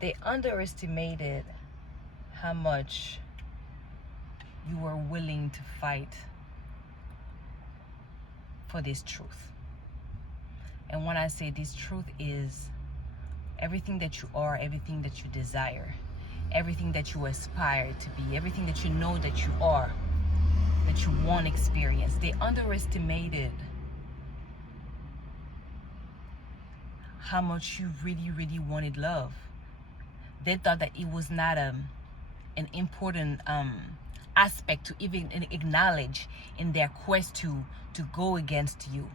They underestimated how much you were willing to fight for this truth. And when I say this truth is everything that you are, everything that you desire, everything that you aspire to be, everything that you know that you are, that you want to experience. They underestimated how much you really, really wanted love. They thought that it was not an important aspect to even acknowledge in their quest to go against you,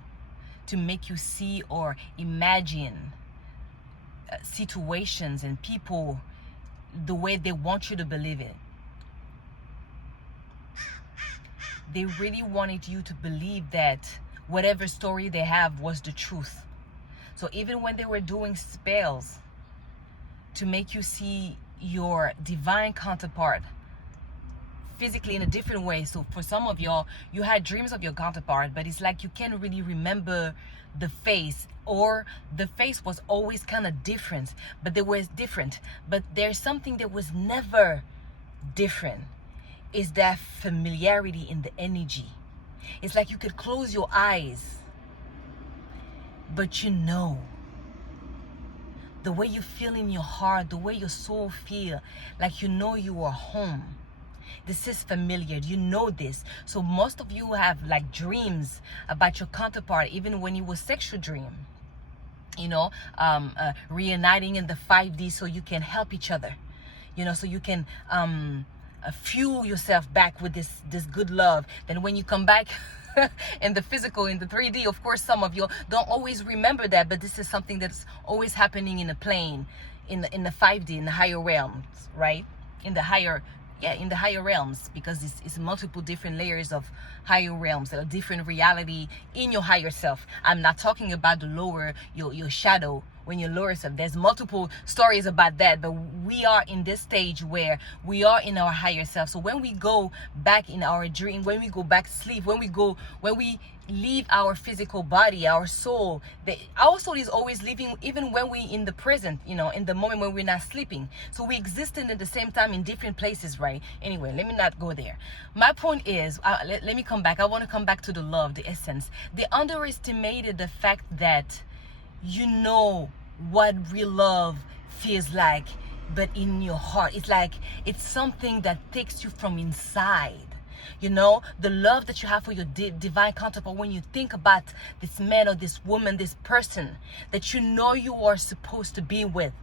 to make you see or imagine situations and people the way they want you to believe it. They really wanted you to believe that whatever story they have was the truth. So even when they were doing spells to make you see your divine counterpart physically in a different way. So for some of y'all, you had dreams of your counterpart, but it's like you can't really remember the face, or the face was always kind of different, but they were different. But there's something that was never different, is that familiarity in the energy. It's like you could close your eyes, but you know, the way you feel in your heart, the way your soul feel, like you know you are home. This is familiar, you know this. So most of you have like dreams about your counterpart, even when it was sexual dream, you know, reuniting in the 5D so you can help each other, you know, so you can fuel yourself back with this good love. Then when you come back in the physical, in the 3D, of course, some of you don't always remember that, but this is something that's always happening in the plane, in the 5D, in the higher realms, right? In the higher realms, because it's multiple different layers of higher realms, a different reality in your higher self. I'm not talking about the lower, your shadow, when you lower self. There's multiple stories about that, but we are in this stage where we are in our higher self. So when we go back in our dream, when we go back to sleep, when we leave our physical body, our soul is always living, even when we in the present, you know, in the moment when we're not sleeping. So we exist at the same time in different places, right? Anyway, let me not go there. My point is, let me come back. I want to come back to the love, the essence. They underestimated the fact that you know what real love feels like, but in your heart, it's like it's something that takes you from inside. You know, the love that you have for your divine counterpart, when you think about this man or this woman, this person that you know you are supposed to be with,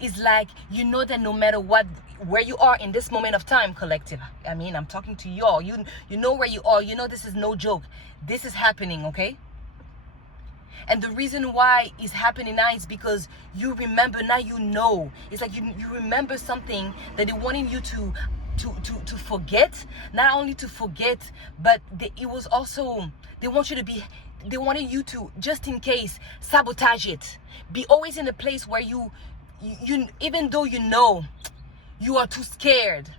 it's like, you know that no matter what, where you are in this moment of time, collective, I mean, I'm talking to y'all, you know where you are, you know this is no joke, this is happening, okay? And the reason why it's happening now is because you remember, now you know. It's like you remember something that they wanted you to forget. Not only to forget, but it was also, they wanted you to, just in case, sabotage it. Be always in a place where you even though you know, you are too scared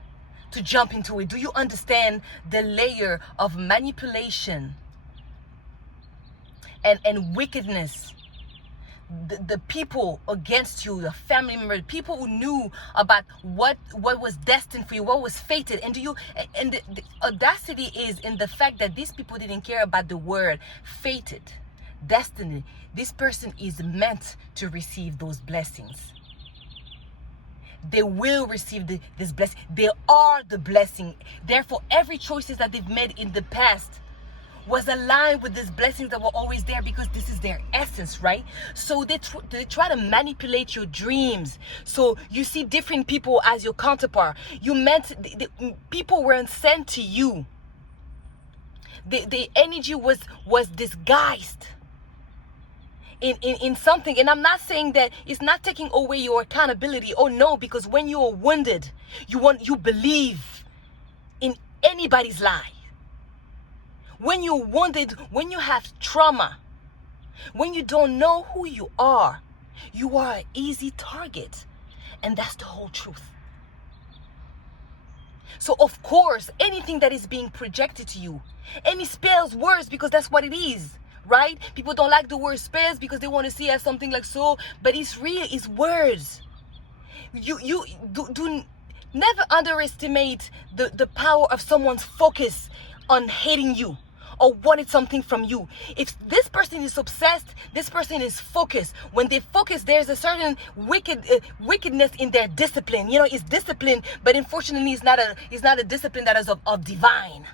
to jump into it. Do you understand the layer of manipulation and wickedness? The people against you, your family members, people who knew about what was destined for you, what was fated. And the audacity is in the fact that these people didn't care about the word fated, destiny. This person is meant to receive those blessings. They will receive this blessing. They are the blessing. Therefore, every choices that they've made in the past was aligned with these blessings that were always there, because this is their essence, right? So they try to manipulate your dreams. So you see different people as your counterpart. People weren't sent to you. The energy was disguised in something. And I'm not saying that it's not taking away your accountability. Oh no, because when you are wounded, you believe in anybody's lie. When you're wounded, when you have trauma, when you don't know who you are an easy target. And that's the whole truth. So of course, anything that is being projected to you, any spells, words, because that's what it is, right? People don't like the word spells because they want to see it as something like so, but it's real, it's words. You do never underestimate the power of someone's focus on hating you or wanted something from you. If this person is obsessed, this person is focused. When they focus, there's a certain wickedness in their discipline. You know, it's discipline, but unfortunately, it's not a discipline that is of divine.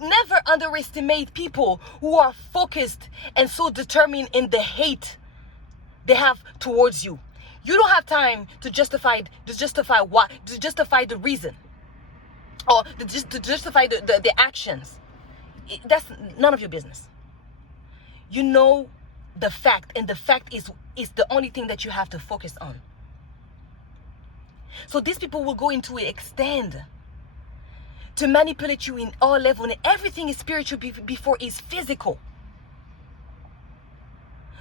Never underestimate people who are focused and so determined in the hate they have towards you. You don't have time to justify the reason, or to justify the actions. That's none of your business. You know the fact, and the fact is the only thing that you have to focus on. So these people will go into an extent to manipulate you in all levels, and everything is spiritual before it's physical.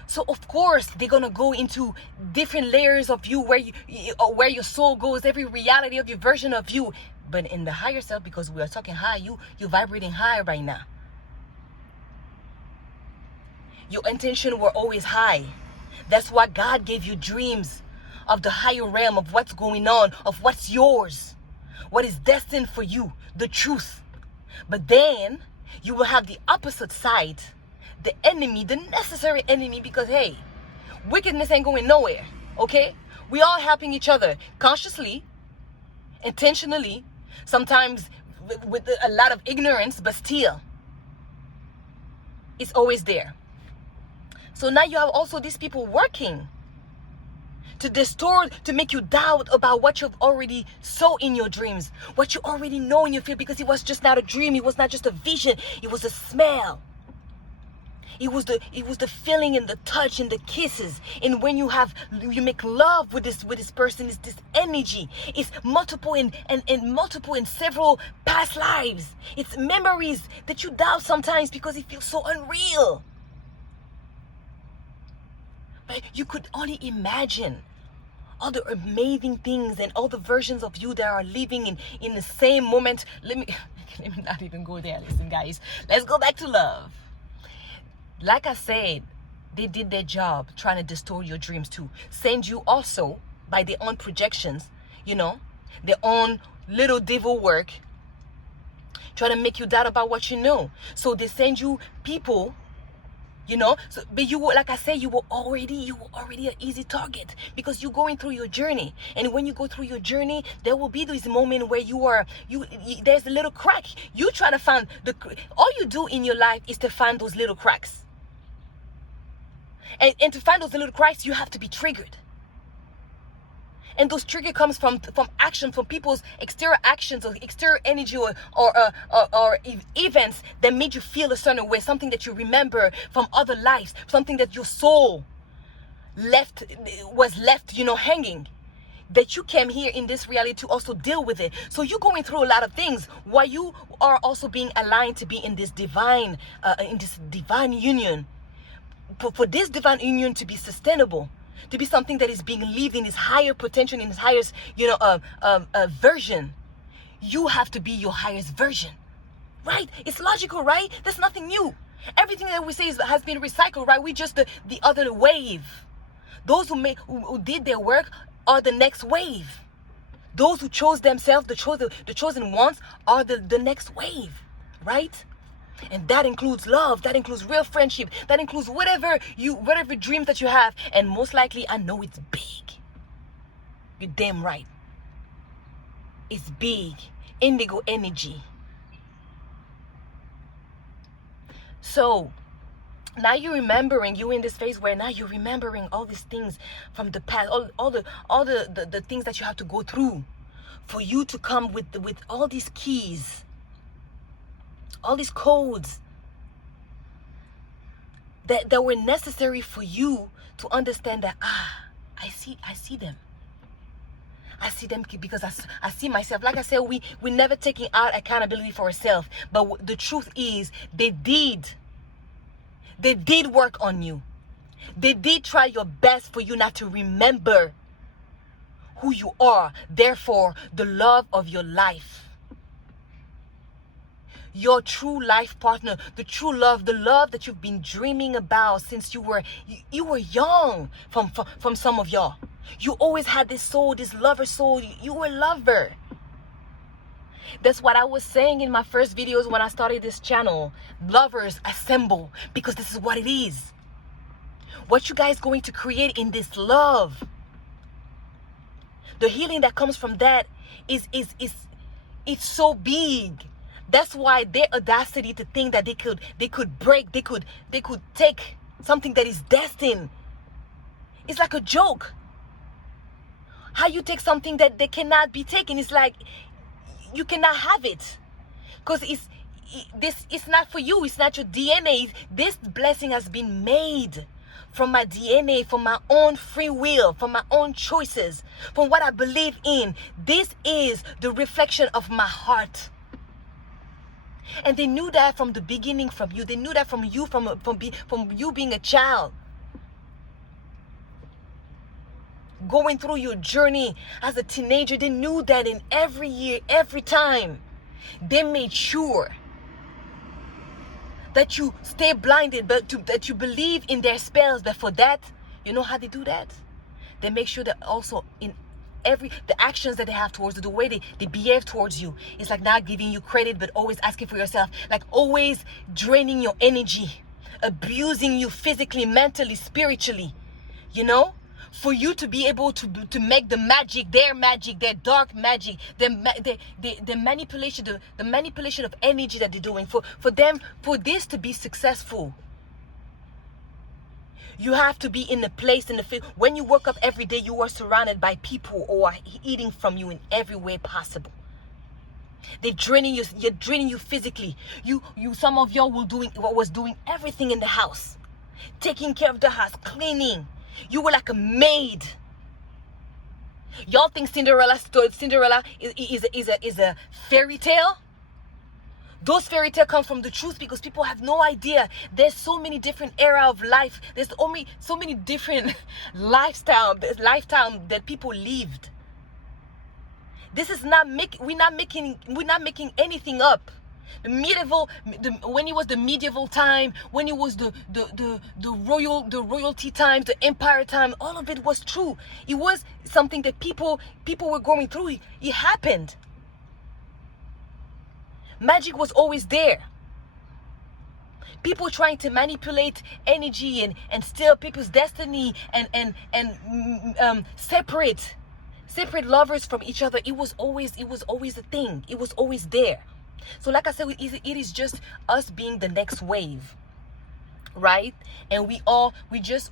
So of course they're gonna go into different layers of you, where your soul goes, every reality of your version of you. But in the higher self, because we are talking high, you're vibrating high right now. Your intention were always high. That's why God gave you dreams of the higher realm, of what's going on, of what's yours, what is destined for you, the truth. But then you will have the opposite side, the enemy, the necessary enemy, because hey, wickedness ain't going nowhere. Okay, we all helping each other consciously, intentionally, sometimes with a lot of ignorance, but still it's always there. So now you have also these people working to distort, to make you doubt about what you've already saw in your dreams, what you already know in your field, because it was just not a dream, it was not just a vision, it was a smell. It was the feeling and the touch and the kisses. And when you make love with this person, it's this energy. It's multiple and multiple in several past lives. It's memories that you doubt sometimes because it feels so unreal. But you could only imagine all the amazing things and all the versions of you that are living in the same moment. Let me not even go there. Listen, guys, let's go back to love. Like I said, they did their job trying to distort your dreams too. Send you also by their own projections, their own little devil work, trying to make you doubt about what you know. So they send you people, but you were, like I said, you were already an easy target because you're going through your journey. And when you go through your journey, there will be this moment where there's a little crack. You try to find all you do in your life is to find those little cracks. And to find those little cracks, you have to be triggered. And those trigger comes from action, from people's exterior actions or exterior energy or events that made you feel a certain way, something that you remember from other lives, something that your soul was left, hanging, that you came here in this reality to also deal with it. So you're going through a lot of things while you are also being aligned to be in this divine union. For this divine union to be sustainable, to be something that is being lived in its higher potential, in its highest, version, you have to be your highest version, right? It's logical, right? There's nothing new. Everything that we say has been recycled, right? We just the other wave. Those who did their work are the next wave. Those who chose themselves, the chosen ones, are the next wave, right? And that includes love, that includes real friendship, that includes whatever dreams that you have. And most likely, I know it's big. You're damn right. It's big. Indigo energy. So now you're remembering, you're in this phase where now you're remembering all these things from the past, all the things that you have to go through for you to come with all these keys, all these codes that were necessary for you to understand that, I see them. I see them because I see myself. Like I said, we never taking out accountability for ourselves. But the truth is, they did work on you. They did try your best for you not to remember who you are. Therefore, the love of your life, your true life partner, the true love, the love that you've been dreaming about since you were young, from some of y'all. You always had this soul, this lover soul. You were a lover. That's what I was saying in my first videos when I started this channel. Lovers assemble, because this is what it is. What you guys going to create in this love, the healing that comes from that is it's so big. That's why their audacity to think that they could break, they could take something that is destined. It's like a joke. How you take something that they cannot be taken? It's like you cannot have it, because it's not for you. It's not your DNA. This blessing has been made from my DNA, from my own free will, from my own choices, from what I believe in. This is the reflection of my heart. And they knew that from the beginning from you. They knew that from you, from you being a child. Going through your journey as a teenager, they knew that in every year, every time, they made sure that you stay blinded, but that you believe in their spells. But for that, you know how they do that? They make sure that also in the actions that they have towards you, the way they behave towards you, it's like not giving you credit, but always asking for yourself, like always draining your energy, abusing you physically, mentally, spiritually, you know, for you to be able to make the magic, their dark magic, the manipulation, the manipulation of energy that they're doing, for them, for this to be successful. You have to be in the place, in the field. When you wake up every day, you are surrounded by people who are eating from you in every way possible. They're draining you. You're draining you physically. Some of y'all was doing everything in the house, taking care of the house, cleaning. You were like a maid. Y'all think Cinderella is a fairy tale? Those fairy tales come from the truth, because people have no idea. There's so many different era of life. There's only so many different lifetime that people lived. This is not we're not making anything up. When it was the medieval time, when it was the royalty time, the empire time, all of it was true. It was something that people were going through. It happened. Magic was always there. People trying to manipulate energy and steal people's destiny and separate lovers from each other. It was always a thing. It was always there. So like I said, it is just us being the next wave, right? And we just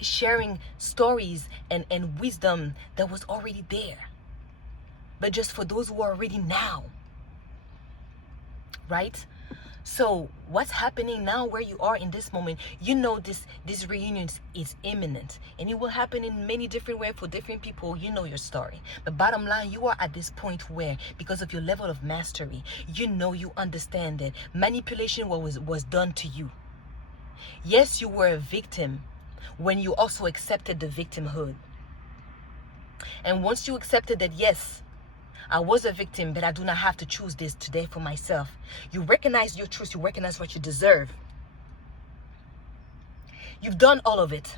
sharing stories and wisdom that was already there, but just for those who are already now. Right? So what's happening now where you are in this moment, you know this reunion is imminent, and it will happen in many different ways for different people. You know your story. But bottom line, you are at this point where, because of your level of mastery, you understand that manipulation was done to you. Yes, you were a victim when you also accepted the victimhood. And once you accepted that, yes, I was a victim, but I do not have to choose this today for myself. You recognize your truth. You recognize what you deserve. You've done all of it.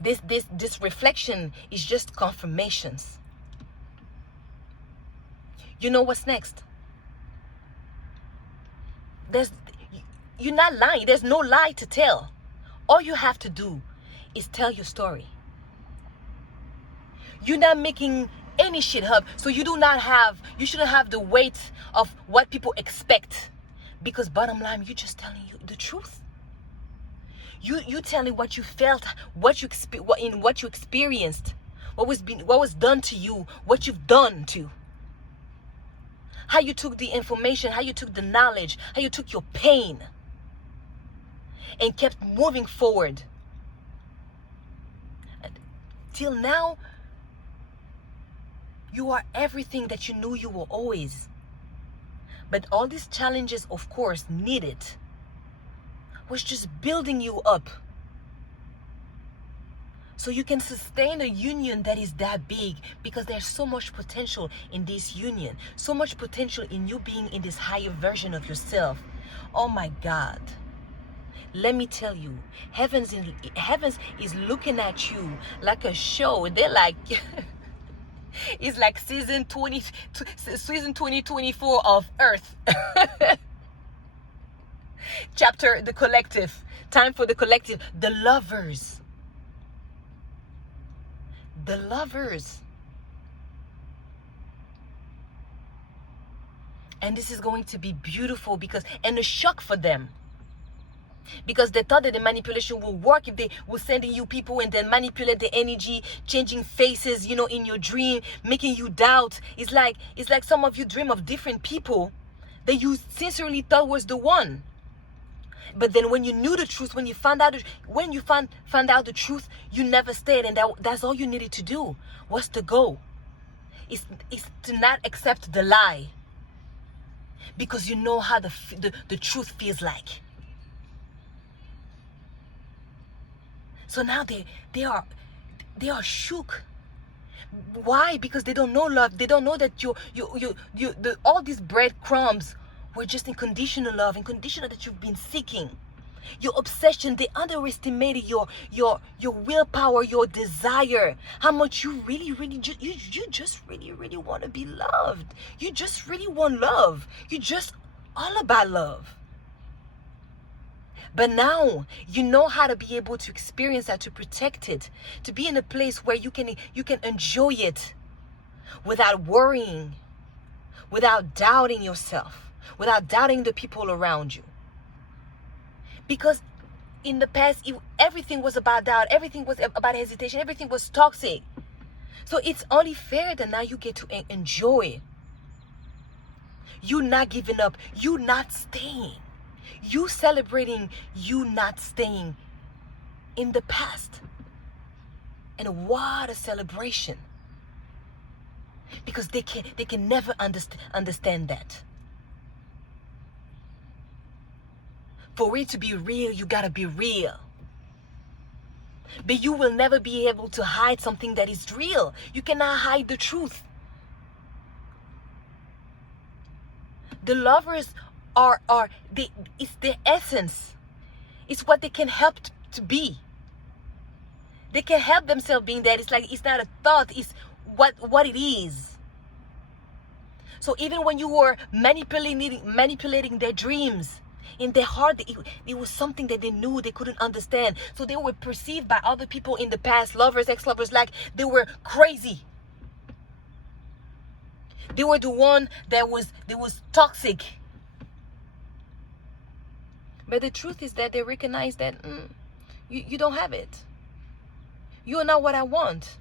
This reflection is just confirmations. You know what's next? You're not lying. There's no lie to tell. All you have to do is tell your story. You're not making any shit up, so you shouldn't have the weight of what people expect, because bottom line, you're just telling you the truth. You telling what you felt, what you experienced, what was done to you, what you've done to, how you took the information, how you took the knowledge, how you took your pain and kept moving forward. Till now, you are everything that you knew you were always. But all these challenges, of course, needed, was just building you up, so you can sustain a union that is that big, because there's so much potential in this union, so much potential in you being in this higher version of yourself. Oh my God. let me tell you, heavens is looking at you like a show. They're like, it's like season 2024 of Earth. Chapter the collective. Time for the collective. The lovers. The lovers. And this is going to be beautiful and a shock for them. Because they thought that the manipulation will work if they were sending you people and then manipulate the energy, changing faces, in your dream, making you doubt. It's like some of you dream of different people that you sincerely thought was the one. But then when you knew the truth, when you found out the truth, you never stayed, and that's all you needed to do was to go. It's to not accept the lie, because you know how the truth feels like. So now they are shook. Why? Because they don't know love. They don't know that all these breadcrumbs were just unconditional love, unconditional that you've been seeking. Your obsession, they underestimated your willpower, your desire, how much you really just really want to be loved. You just really want love. You just all about love. But now you know how to be able to experience that, to protect it, to be in a place where you can enjoy it without worrying, without doubting yourself, without doubting the people around you. Because in the past, everything was about doubt, everything was about hesitation, everything was toxic. So it's only fair that now you get to enjoy. You not giving up, you not staying. You celebrating, you not staying in the past. And what a celebration. Because they can never understand that. For it to be real, you gotta be real. But you will never be able to hide something that is real. You cannot hide the truth. The lovers it's their essence. It's what they can help to be. They can help themselves being that. It's not a thought, it's what it is. So even when you were manipulating their dreams, in their heart, it was something that they knew they couldn't understand. So they were perceived by other people in the past, lovers, ex-lovers, like they were crazy. They were the one that was toxic. But the truth is that they recognize that you don't have it. You are not what I want.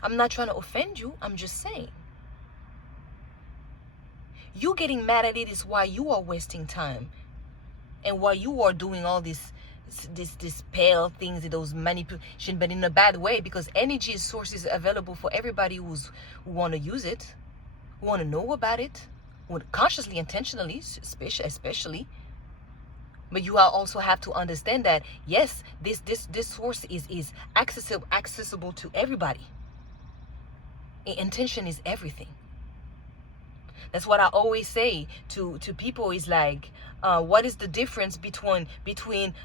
I'm not trying to offend you. I'm just saying. You getting mad at it is why you are wasting time. And why you are doing all this pale things, those manipulation, but in a bad way, because energy sources available for everybody who want to use it, who want to know about it, consciously, intentionally, especially. But you also have to understand that yes, this source is accessible to everybody. Intention is everything. That's what I always say to people is like, what is the difference between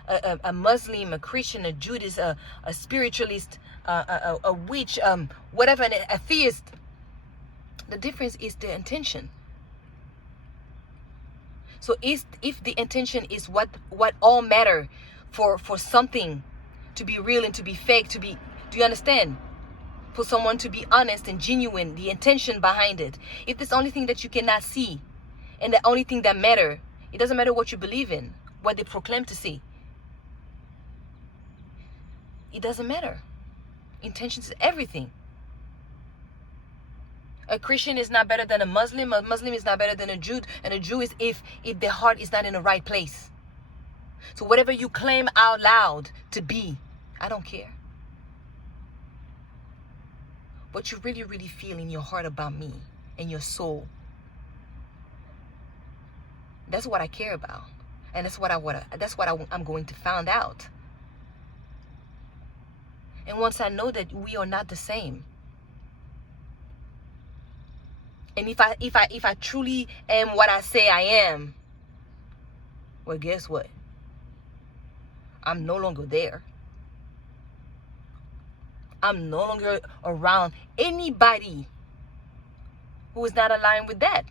a Muslim, a Christian, a Judas, a spiritualist, a witch, whatever, an atheist? The difference is the intention. So if the intention is what all matter for something to be real and to be fake, do you understand? For someone to be honest and genuine, the intention behind it. If it's the only thing that you cannot see, and the only thing that matter, it doesn't matter what you believe in, what they proclaim to see. It doesn't matter. Intentions is everything. A Christian is not better than a Muslim is not better than a Jew, and a Jew is if their heart is not in the right place. So whatever you claim out loud to be, I don't care. What you really, really feel in your heart about me and your soul. That's what I care about. And that's what I'm going to find out. And once I know that we are not the same. And if I truly am what I say I am, well, guess what? I'm no longer there. I'm no longer around anybody who is not aligned with that.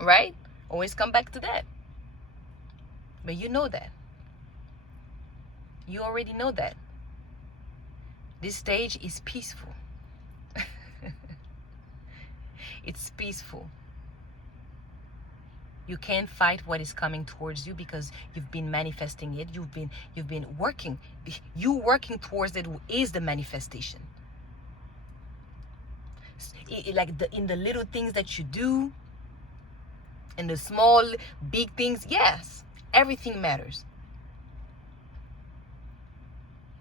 Right? Always come back to that. But you know that. You already know that. This stage is peaceful. It's peaceful. You can't fight what is coming towards you because you've been manifesting it. You've been working. You working towards it is the manifestation. Like in the little things that you do, in the small, big things, yes, everything matters.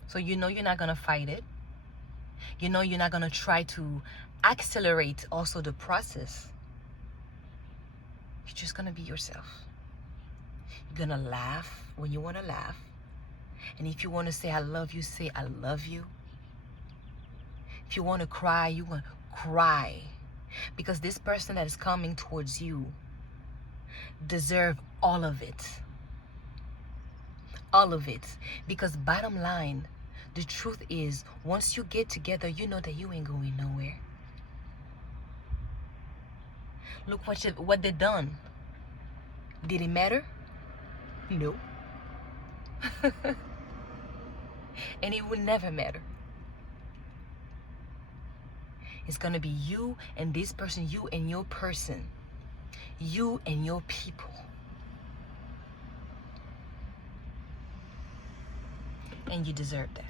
So you know you're not gonna fight it. You know you're not gonna try to accelerate also the process. You're just gonna be yourself. You're gonna laugh when you wanna laugh. And if you wanna say I love you, say I love you. If you wanna cry, you wanna cry. Because this person that is coming towards you deserve all of it. All of it. Because bottom line, the truth is, once you get together, you know that you ain't going nowhere. Look what they done. Did it matter? No. And it will never matter. It's gonna be you and this person, you and your person, you and your people. And you deserve that.